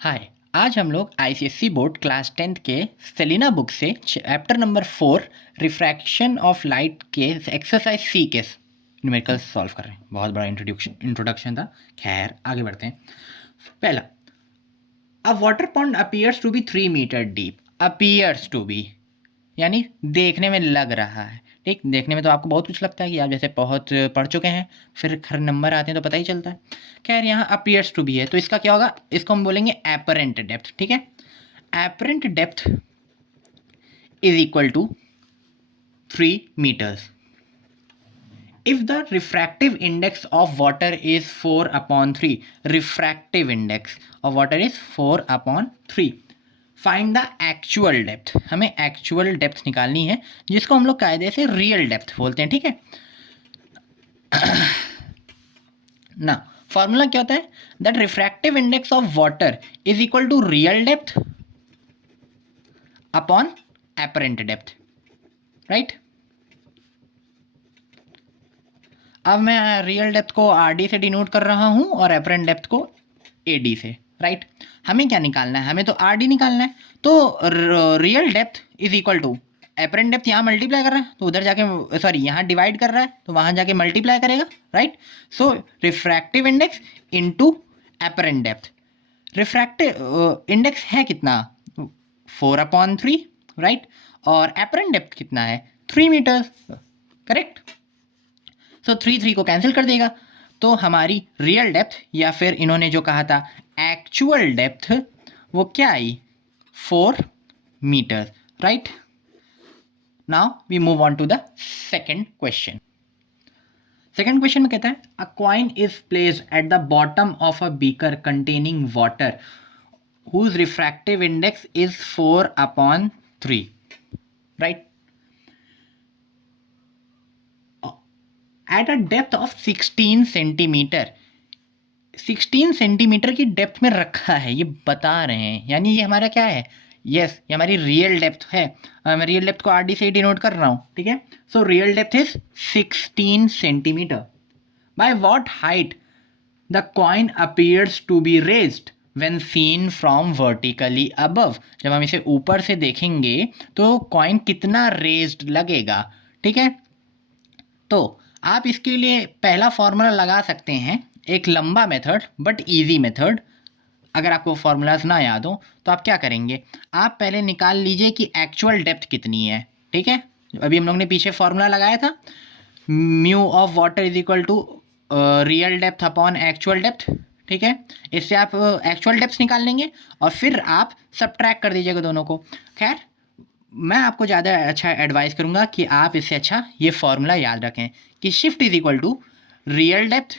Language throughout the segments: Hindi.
हाय। आज हम लोग आईसीएससी बोर्ड क्लास 10th के सेलिना बुक से chapter number 4 refraction of light के एक्सरसाइज सी के न्यूमेरिकल्स सॉल्व कर रहे हैं। बहुत बड़ा इंट्रोडक्शन था। खैर आगे बढ़ते हैं। पहला, a water pond appears to be 3 meter deep. Appears to be यानी देखने में लग रहा है। ठीक, देखने में तो आपको बहुत कुछ लगता है कि आप जैसे बहुत पढ़ चुके हैं, फिर हर नंबर आते हैं तो पता ही चलता है। खैर यहाँ अपीयर्स टू बी है तो इसका क्या होगा, इसको हम बोलेंगे एपरेंट डेप्थ। ठीक है, apparent depth is equal to 3 meters if the refractive index of water is 4/3. Refractive index of water is 4/3. Find the actual depth. हमें एक्चुअल डेप्थ निकालनी है जिसको हम लोग कायदे से रियल डेप्थ बोलते हैं। ठीक है ना, फॉर्मूला क्या होता है, that refractive index of water is equal to real depth upon apparent depth. Right, अब मैं रियल डेप्थ को आर डी से डिनोट कर रहा हूँ और एपरेंट डेप्थ को ए डी से। राइट, हमें क्या निकालना है, हमें तो आर डी निकालना है। तो real depth is equal to apparent depth, यहाँ मल्टीप्लाई कर रहा है तो उधर जाके सॉरी यहाँ डिवाइड कर रहा है तो वहाँ जाके मल्टीप्लाई करेगा। Right, so refractive index into apparent depth. Refractive index है कितना, 4/3। राइट, और एपरेंट डेप्थ कितना है, 3 मीटर्स। करेक्ट, सो 3 को कैंसिल कर देगा तो हमारी रियल डेप्थ या फिर इन्होंने जो कहा था एक्चुअल डेप्थ वो क्या आई, 4 meter. Right, now we move on to the second question. Second question में कहता है a coin is placed at the bottom of a beaker containing water whose refractive index is 4/3. Right, at a depth of 16 centimeter. 16 centimeter की डेप्थ में रखा है, ये बता रहे हैं, यानी ये हमारा क्या है, यस ये हमारी रियल डेप्थ है। मैं रियल डेप्थ को आर डी से डिनोट कर रहा हूँ। ठीक है, so real depth is 16 centimeter. By what height the coin appears to be raised when seen from vertically above. जब हम इसे ऊपर से देखेंगे तो कॉइन कितना रेज्ड लगेगा। ठीक है, तो आप इसके लिए पहला फॉर्मूला लगा सकते हैं, एक लंबा मेथड बट इजी मेथड। अगर आपको फॉर्मूलाज ना याद हो तो आप क्या करेंगे, आप पहले निकाल लीजिए कि एक्चुअल डेप्थ कितनी है। ठीक है, अभी हम लोग ने पीछे फॉर्मूला लगाया था, mu of water is equal to real depth upon actual depth. ठीक है, इससे आप एक्चुअल डेप्थ निकाल लेंगे और फिर आप सब्ट्रैक्ट कर दीजिएगा दोनों को। खैर मैं आपको ज़्यादा अच्छा एडवाइस करूँगा कि आप इससे अच्छा ये फॉर्मूला याद रखें कि shift is equal to real depth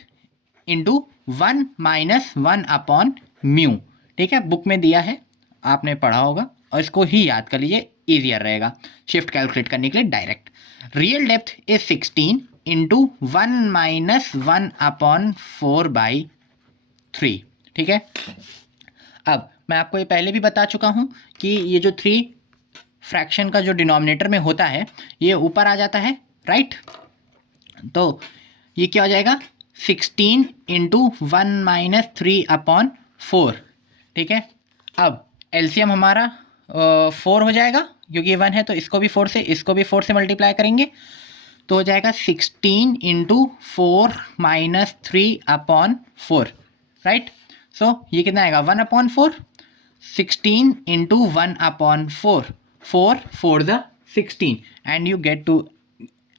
into 1 - 1/म्यू। ठीक है, बुक में दिया है, आपने पढ़ा होगा और इसको ही याद कर लीजिए, ईजियर रहेगा शिफ्ट कैलकुलेट करने के लिए। Direct real depth is 16 into 1 - 1/4/3। ठीक है, अब मैं आपको ये पहले भी बता चुका हूँ कि ये जो 3 फ्रैक्शन का जो डिनोमिनेटर में होता है ये ऊपर आ जाता है। राइट, तो ये क्या हो जाएगा, 16 इंटू 1 - 3/4। ठीक है, अब एलसीएम हमारा 4 हो जाएगा क्योंकि ये 1 है तो इसको भी 4 से, इसको भी 4 से मल्टीप्लाई करेंगे तो हो जाएगा 16 इंटू 4 - 3/4। राइट, सो ये कितना आएगा, 1/4। 16 into 1/4, 4 4 the 16 and you get to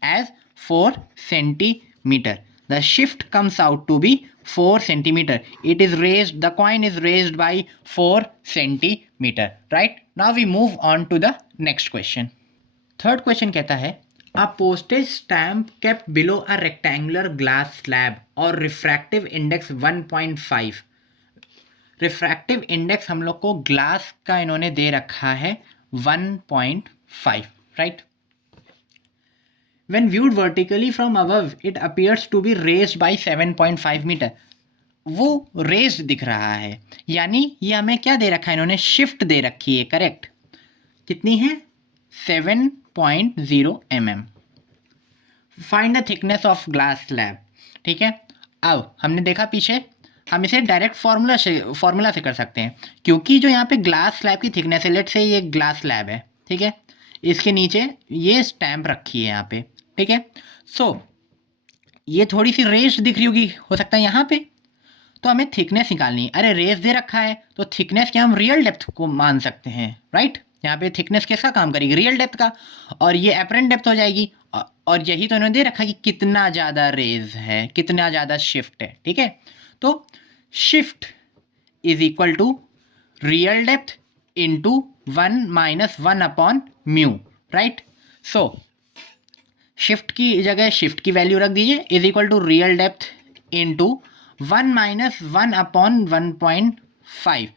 as 4 centimeter. The shift comes out to be 4 centimeter. It is raised, the coin is raised by 4 centimeter. Right, now we move on to the next question. Third question कहता है a postage stamp kept below a rectangular glass slab or refractive index 1.5. Refractive index हम लोग को ग्लास का इन्होंने दे रखा है 1.5. Right, when viewed vertically from above it appears to be raised by 7.5 meter. वो रेज्ड दिख रहा है, यानी ये हमें क्या दे रखा है, इन्होंने शिफ्ट दे रखी है। करेक्ट, कितनी है, 7.0 mm। Find the thickness of glass slab. ठीक है, अब हमने देखा पीछे हम इसे डायरेक्ट फार्मूला से कर सकते हैं, क्योंकि जो यहाँ पे ग्लास स्लैब की थिकनेस है, लेट से ये ग्लास स्लैब है, ठीक है, इसके नीचे ये स्टैम्प रखी है यहाँ पे, ठीक है। सो ये थोड़ी सी रेस दिख रही होगी, हो सकता है यहाँ पे, तो हमें थिकनेस निकालनी है। अरे रेस दे रखा है तो थिकनेस क्या हम रियल डेप्थ को मान सकते हैं, राइट। यहाँ पे थिकनेस किसका काम करेगी, रियल डेप्थ का, और ये एपरेंट डेप्थ हो जाएगी। और यही तो इन्होंने दे रखा है कि कितना ज़्यादा रेज है, कितना ज़्यादा शिफ्ट है, ठीक है। तो shift is equal to real depth into 1 - 1 upon mu, right. So shift की जगह शिफ्ट की वैल्यू रख दीजिए, is equal to real depth into 1 - 1 upon 1.5,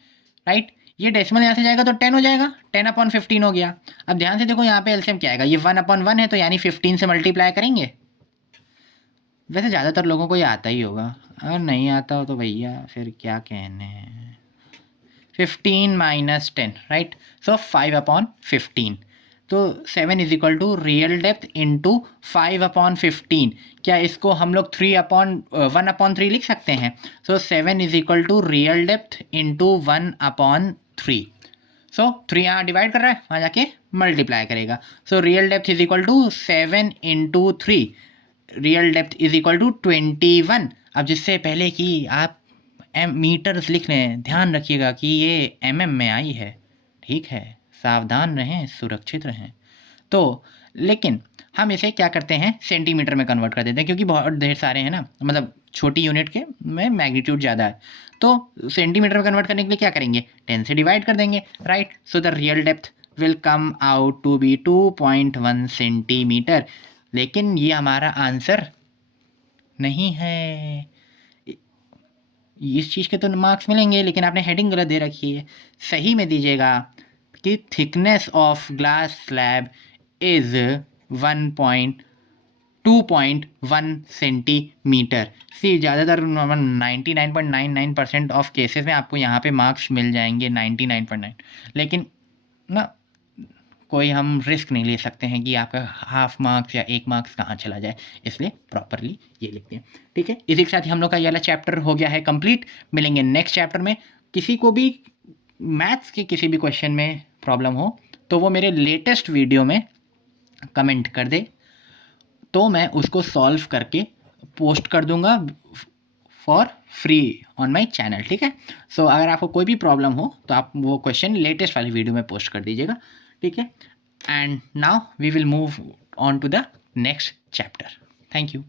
right. ये डेसिमल यहाँ से जाएगा तो 10 हो जाएगा, 10 अपॉन 15 हो गया। अब ध्यान से देखो यहाँ पे एलसीएम क्या आएगा, ये 1 अपॉन 1 है तो यानी 15 से मल्टीप्लाई करेंगे। वैसे ज़्यादातर लोगों को ये आता ही होगा, अगर नहीं आता हो तो भैया फिर क्या कहने हैं। 15 - 10, राइट। सो 5 अपॉन 15, तो 7 is equal to real depth into 5 upon 15। क्या इसको हम लोग 1 अपॉन 3 लिख सकते हैं। So 7 is equal to real depth into 1 upon 3। So 3 यहाँ डिवाइड कर रहा है, वहाँ जाके मल्टीप्लाई करेगा। So real depth is equal to 7 into 3, real depth is equal to 21। अब जिससे पहले कि आप मीटर्स लिख रहे हैं, ध्यान रखिएगा कि ये में आई है, ठीक है, सावधान रहें, सुरक्षित रहें। तो लेकिन हम इसे क्या करते हैं, सेंटीमीटर में कन्वर्ट कर देते हैं, क्योंकि बहुत ढेर सारे हैं ना, मतलब छोटी यूनिट के में मैग्नीट्यूड ज़्यादा है, तो सेंटीमीटर में कन्वर्ट करने के लिए क्या करेंगे, 10 से डिवाइड कर देंगे, right. So the real depth will come out to be 2.1 centimeter. लेकिन ये हमारा आंसर नहीं है। इस चीज़ के तो मार्क्स मिलेंगे, लेकिन आपने हेडिंग गलत दे रखी है। सही में दीजिएगा कि thickness of glass slab is 2.1 centimetre. सी ज़्यादातर 99.99% ऑफ केसेस में आपको यहाँ पे मार्क्स मिल जाएंगे 99.9, लेकिन ना कोई हम रिस्क नहीं ले सकते हैं कि आपका हाफ मार्क्स या 1 मार्क्स कहाँ चला जाए, इसलिए प्रॉपरली ये लिखते हैं, ठीक है। इसी के साथ ही हम लोग का ये वाला चैप्टर हो गया है कंप्लीट। मिलेंगे नेक्स्ट चैप्टर में। किसी को भी मैथ्स के किसी भी क्वेश्चन में प्रॉब्लम हो तो वो मेरे लेटेस्ट वीडियो में कमेंट कर दे, तो मैं उसको सॉल्व करके पोस्ट कर दूंगा for free on my channel, ठीक है। सो अगर आपको कोई भी प्रॉब्लम हो तो आप वो क्वेश्चन लेटेस्ट वाली वीडियो में पोस्ट कर दीजिएगा, ठीक है। And now we will move on to the next chapter. Thank you.